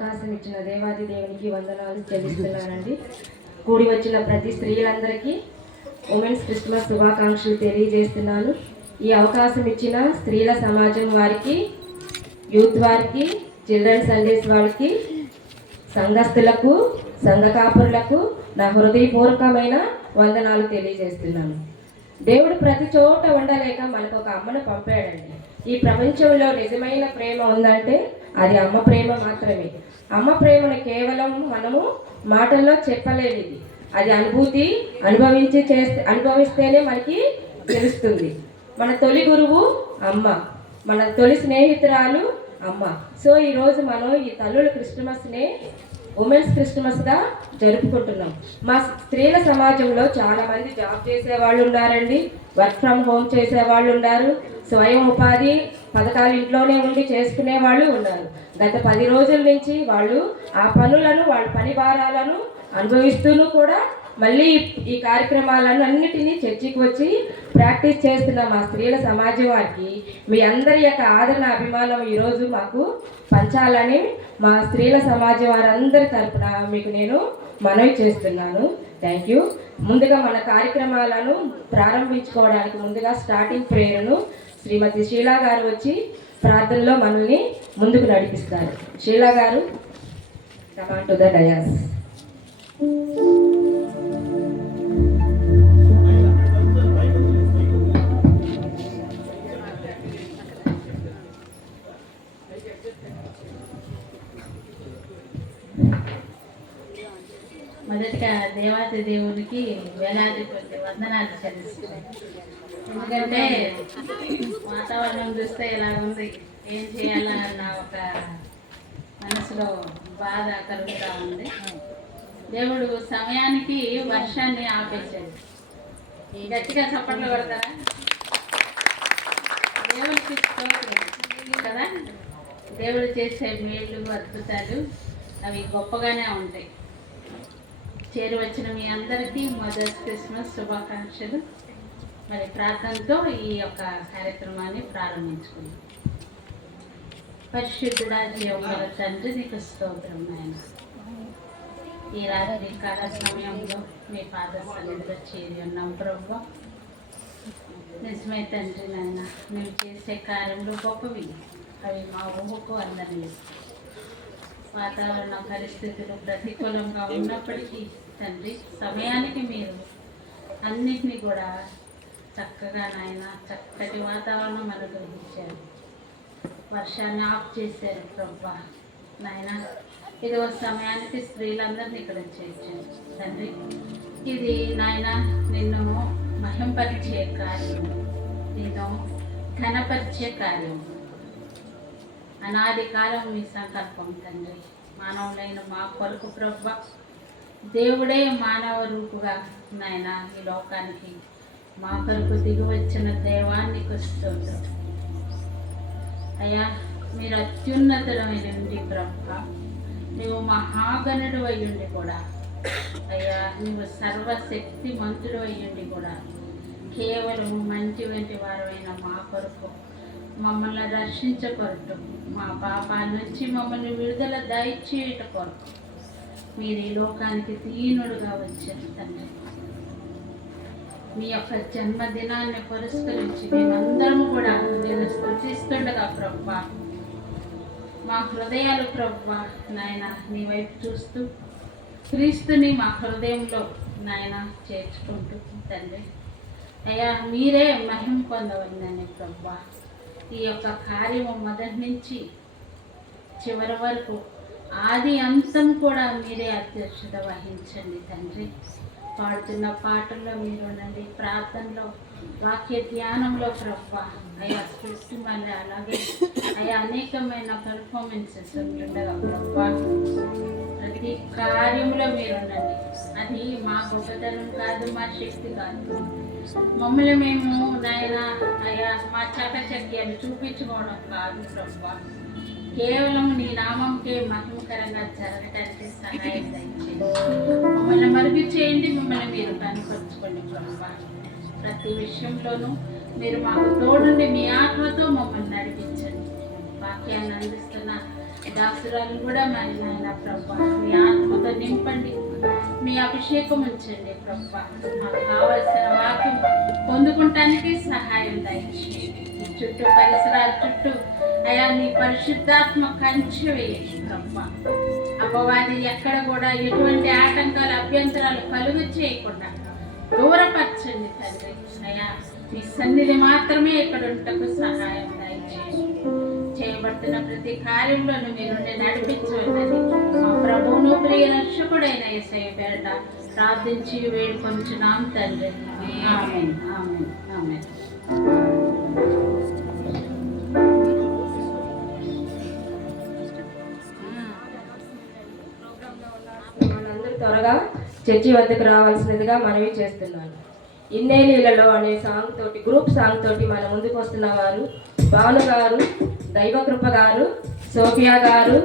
అవకాశం ఇచ్చిన దేవాది దేవునికి వందనాలు చెల్లిస్తున్నానండి. కూడి వచ్చిన ప్రతి స్త్రీలందరికీ ఉమెన్స్ క్రిస్మస్ శుభాకాంక్షలు తెలియజేస్తున్నాను. ఈ అవకాశం ఇచ్చిన స్త్రీల సమాజం వారికి, యూత్ వారికి, చిల్డ్రన్ సండేస్ వారికి, సంఘస్థులకు, సంఘ కాపురులకు నా హృదయపూర్వకమైన వందనాలు తెలియజేస్తున్నాను. దేవుడు ప్రతి చోట ఉండలేక మనకు ఒక అమ్మను పంపాడండి. ఈ ప్రపంచంలో నిజమైన ప్రేమ ఉందంటే అది అమ్మ ప్రేమ మాత్రమే. అమ్మ ప్రేమను కేవలం మనము మాటల్లో చెప్పలేనిది. అది అనుభవిస్తేనే మనకి తెలుస్తుంది. మన తొలి గురువు అమ్మ, మన తొలి స్నేహితురాలు అమ్మ. సో ఈరోజు మనం ఈ తల్లుల క్రిస్మస్ని ఉమెన్స్ క్రిస్మస్గా జరుపుకుంటున్నాం. మా స్త్రీల సమాజంలో చాలామంది జాబ్ చేసేవాళ్ళు ఉన్నారండి, వర్క్ ఫ్రమ్ హోమ్ చేసేవాళ్ళు ఉన్నారు, స్వయం ఉపాధి పథకాలు ఇంట్లోనే ఉండి చేసుకునే వాళ్ళు ఉన్నారు. గత 10 రోజుల నుంచి వాళ్ళు ఆ పనులను, వాళ్ళ పని భారాలను అనుభవిస్తూను కూడా మళ్ళీ ఈ కార్యక్రమాలను అన్నిటినీ చర్చికి వచ్చి ప్రాక్టీస్ చేస్తున్న మా స్త్రీల సమాజం వారికి మీ అందరి యొక్క ఆదరణ, అభిమానం ఈరోజు మాకు పంచాలని మా స్త్రీల సమాజం వారందరి తరపున మీకు నేను మనవి చేస్తున్నాను. Thank you. ముందుగా మన కార్యక్రమాలను ప్రారంభించుకోవడానికి ముందుగా స్టార్టింగ్ ప్రేయర్ను శ్రీమతి షీలా గారు వచ్చి ప్రార్థనలో మనల్ని ముందుకు నడిపిస్తారు. షీలా గారు, come on to the dais. మొదటిగా దేవాది దేవునికి వేలాది వందనాలు చెల్లిస్తున్నాయి. ఎందుకంటే వాతావరణం చూస్తే ఎలా ఉంది, ఏం చేయాలన్న ఒక మనసులో బాధ కలుగుతూ ఉంది. దేవుడు సమయానికి వర్షాన్ని ఆపేశాడు. గట్టిగా చప్పట్లు కొడతారా? దేవుడికి కదా. దేవుడు చేసే మేళ్ళు, అద్భుతాలు అవి గొప్పగానే ఉంటాయి. చేరి వచ్చిన మీ అందరికీ మదర్స్ క్రిస్మస్ శుభాకాంక్షలు. మరి ప్రార్థనతో ఈ యొక్క కార్యక్రమాన్ని ప్రారంభించుకుందాం. పరిశుద్ధుడా, జీవగల తండ్రి, నీకు స్తోత్రం నాయన. ఈ రాత్రి కాల సమయంలో మీ పాద సన్నిధిలో చేరి ఉన్నాం ప్రభువా. నిజమే తండ్రి నాయన, మేము చేసే కార్యంలో గొప్పవి, అవి మా ఊహకు అందరినీ. వాతావరణ పరిస్థితులు ప్రతికూలంగా ఉన్నప్పటికీ తండ్రి, సమయానికి మీరు అన్నిటినీ కూడా చక్కగా నాయన చక్కటి వాతావరణం అనుగ్రహించారు. వర్షాన్ని ఆఫ్ చేశారు ప్రభా నాయన. ఇది ఒక సమయానికి స్త్రీలందరినీ ఇక్కడ చేర్చారు తండ్రి. ఇది నాయన నిన్ను మహింపరిచే కార్యం, నిన్ను ఘనపరిచే కార్యం. అనాది కాలం మీ సంకల్పం తండ్రి. మానవులైన మా కొరకు ప్రభా, దేవుడే మానవ రూపుగా నాయన ఈ లోకానికి మా కొరకు దిగి వచ్చిన దేవాన్ని స్తోత్రం అయ్యా. మీరు అత్యున్నతమైన ఉండి ప్రభా, నువ్వు మహాగణుడు అయ్యుండి కూడా అయ్యా, నువ్వు సర్వశక్తి మంతుడు అయ్యుండి కూడా కేవలం మంచి వంటి వారమైన మా కొరకు మమ్మల్ని రక్షించకొరటు, మా పాపాల నుంచి మమ్మల్ని విడుదల దయచేయుట కొరకు మీరు ఈ లోకానికి దీనుడుగా వచ్చారు తండ్రి. మీ యొక్క జన్మదినాన్ని పురస్కరించి మేమందరము కూడా నేను స్తుతిస్తుండగా ప్రభా, మా హృదయాలు ప్రభా నాయన నీ వైపు చూస్తూ క్రీస్తుని మా హృదయంలో నాయన చేర్చుకుంటూ తండ్రి అయ్యా, మీరే మహిమ పొందవలనని ప్రభా. ఈ యొక్క కార్యము మొదటి నుంచి చివరి వరకు ఆది అంతం కూడా మీరే అధ్యక్షత వహించండి తండ్రి. పాడుతున్న పాటల్లో మీరునండి, ప్రార్థనలో, వాక్య ధ్యానంలో ప్రభా అయ్యా సృష్టి మళ్ళీ అలాగే అయ్యా అనేకమైన పెర్ఫార్మెన్సెస్ ఉంటుండగా ప్రభా ప్రతి కార్యంలో మీరుండండి. అది మా గొప్పతనం కాదు, మా శక్తి కాదు. మమ్మల్ని మేము నాయన అయ్యా మా చాకచక్యాన్ని చూపించుకోవడం కాదు ప్రభా, కేవలం నీ నామంకే మహిమకరంగా జరగడానికి సహాయం దయచేయండి. మమ్మల్ని మరుగు చేయండి, మిమ్మల్ని మీరు కనుపరుచుకోండి ప్రభా. ప్రతి విషయంలోనూ మీరు మాకు తోడుండి మీ ఆత్మతో మమ్మల్ని నడిపించండి. వాక్యాన్ని అందిస్తున్న దాసురాలు కూడా మరి నాయన ప్రభా మీ ఆత్మతో నింపండి, మీ అభిషేకం ఉంచండి ప్రభా. మాకు కావలసిన వాక్యం పొందుకుంటానికి సహాయం దయచేయండి. ఈ చుట్టూ పరిసరాల చుట్టూ అయా నీ పరిశుద్ధాత్మ కంచె వేయండి ప్రభా. అపవాది ఎక్కడ కూడా ఎటువంటి ఆటంకాలు అభ్యంతరాలు కలుగు చేయకుండా దూరపరచండి తండ్రి. అయా మీ సన్నిధి మాత్రమే ఇక్కడ ఉంటకు సహాయం దయచేయండి. చేయబడుతున్న ప్రతి కార్యంలోనూ మీరు నడిపించవద్దని మా ప్రభువును ప్రియ రక్షకుడైన యేసయ్య పేరట ప్రార్థించి వేడుకొంచున్నాం తండ్రి. ఆమేన్, ఆమేన్, ఆమేన్. మనందరూ త్వరగా చర్చి వద్దకు రావాల్సినదిగా మనవి చేస్తున్నాను. ఇన్నేళ్ళలో అనే సాంగ్ తోటి, గ్రూప్ సాంగ్ తోటి మన ముందుకు వస్తున్న వారు భాను గారు, దైవకృప గారు, సోఫియా గారు,